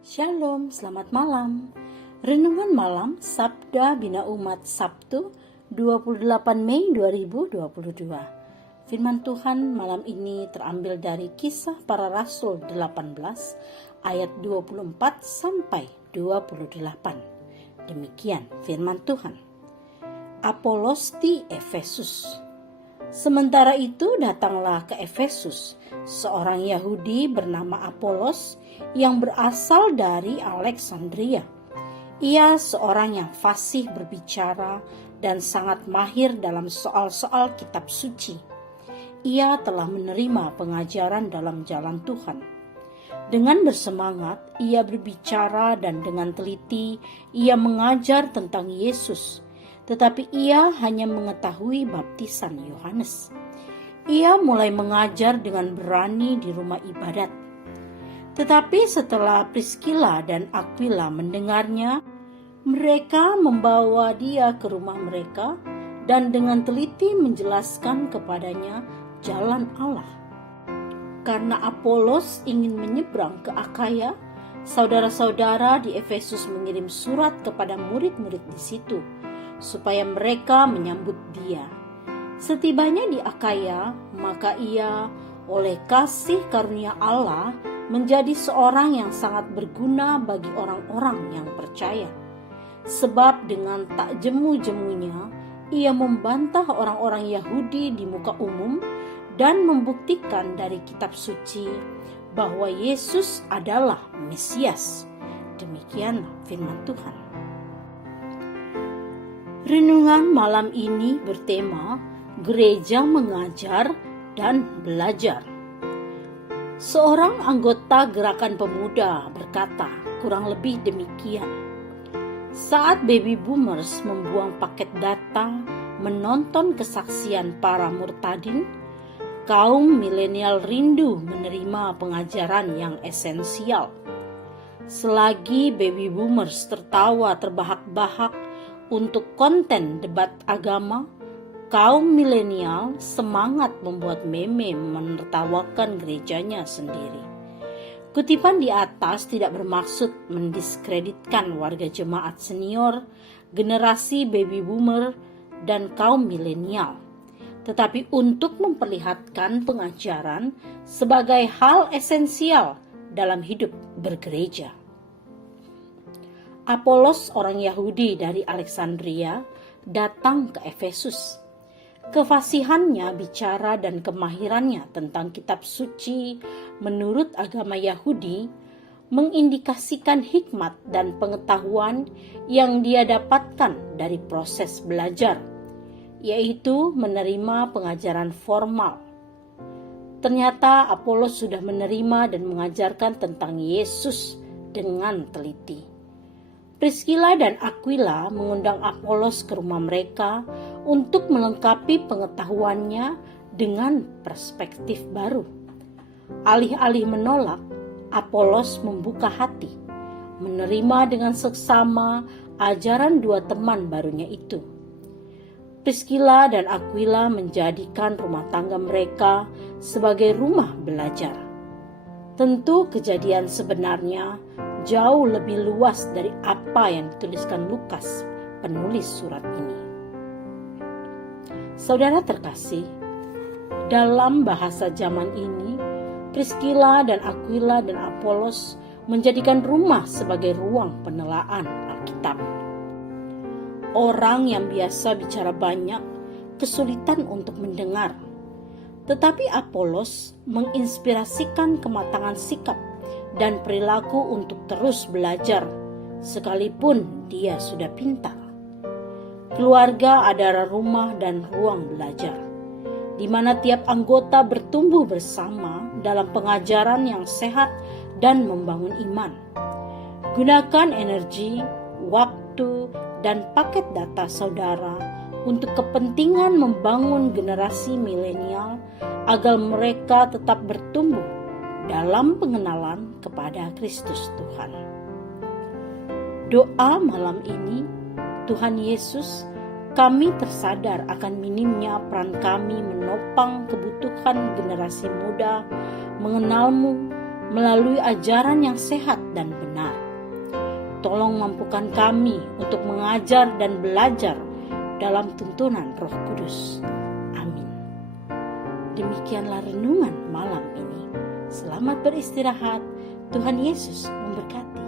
Shalom, selamat malam. Renungan malam Sabda Bina Umat Sabtu 28 Mei 2022. Firman Tuhan malam ini terambil dari Kisah Para Rasul 18 ayat 24 sampai 28. Demikian firman Tuhan. Apolos di Efesus. Sementara itu datanglah ke Efesus seorang Yahudi bernama Apolos yang berasal dari Alexandria. Ia seorang yang fasih berbicara dan sangat mahir dalam soal-soal kitab suci. Ia telah menerima pengajaran dalam jalan Tuhan. Dengan bersemangat, ia berbicara dan dengan teliti ia mengajar tentang Yesus. Tetapi ia hanya mengetahui baptisan Yohanes. Ia mulai mengajar dengan berani di rumah ibadat. Tetapi setelah Priscilla dan Aquila mendengarnya, mereka membawa dia ke rumah mereka dan dengan teliti menjelaskan kepadanya jalan Allah. Karena Apolos ingin menyeberang ke Akhaya, saudara-saudara di Efesus mengirim surat kepada murid-murid di situ, supaya mereka menyambut dia. Setibanya di Akhaya, maka ia oleh kasih karunia Allah menjadi seorang yang sangat berguna bagi orang-orang yang percaya. Sebab dengan tak jemu-jemunya, ia membantah orang-orang Yahudi di muka umum dan membuktikan dari kitab suci bahwa Yesus adalah Mesias. Demikian firman Tuhan. Renungan malam ini bertema Gereja Mengajar dan Belajar. Seorang anggota Gerakan Pemuda berkata kurang lebih demikian. Saat baby boomers membuang paket data menonton kesaksian para murtadin, kaum milenial rindu menerima pengajaran yang esensial. Selagi baby boomers tertawa terbahak-bahak untuk konten debat agama, kaum milenial semangat membuat meme menertawakan gerejanya sendiri. Kutipan di atas tidak bermaksud mendiskreditkan warga jemaat senior, generasi baby boomer, dan kaum milenial, tetapi untuk memperlihatkan pengajaran sebagai hal esensial dalam hidup bergereja. Apolos, orang Yahudi dari Alexandria, datang ke Efesus. Kefasihannya bicara dan kemahirannya tentang kitab suci menurut agama Yahudi mengindikasikan hikmat dan pengetahuan yang dia dapatkan dari proses belajar, yaitu menerima pengajaran formal. Ternyata Apolos sudah menerima dan mengajarkan tentang Yesus dengan teliti. Priscilla dan Aquila mengundang Apolos ke rumah mereka untuk melengkapi pengetahuannya dengan perspektif baru. Alih-alih menolak, Apolos membuka hati, menerima dengan seksama ajaran dua teman barunya itu. Priscilla dan Aquila menjadikan rumah tangga mereka sebagai rumah belajar. Tentu kejadian sebenarnya jauh lebih luas dari apa yang dituliskan Lukas, penulis surat ini. Saudara terkasih, dalam bahasa zaman ini, Priscilla dan Aquila dan Apolos menjadikan rumah sebagai ruang penelaan Alkitab. Orang yang biasa bicara banyak kesulitan untuk mendengar, tetapi Apolos menginspirasikan kematangan sikap dan perilaku untuk terus belajar, sekalipun dia sudah pintar. Keluarga adalah rumah dan ruang belajar, di mana tiap anggota bertumbuh bersama dalam pengajaran yang sehat dan membangun iman. Gunakan energi, waktu, dan paket data saudara untuk kepentingan membangun generasi milenial agar mereka tetap bertumbuh dalam pengenalan kepada Kristus Tuhan. Doa malam ini, Tuhan Yesus, Kami tersadar akan minimnya peran kami menopang kebutuhan generasi muda mengenal-Mu melalui ajaran yang sehat dan benar. Tolong mampukan kami untuk mengajar dan belajar dalam tuntunan Roh Kudus. Amin. Demikianlah renungan malam ini. Selamat beristirahat. Tuhan Yesus memberkati.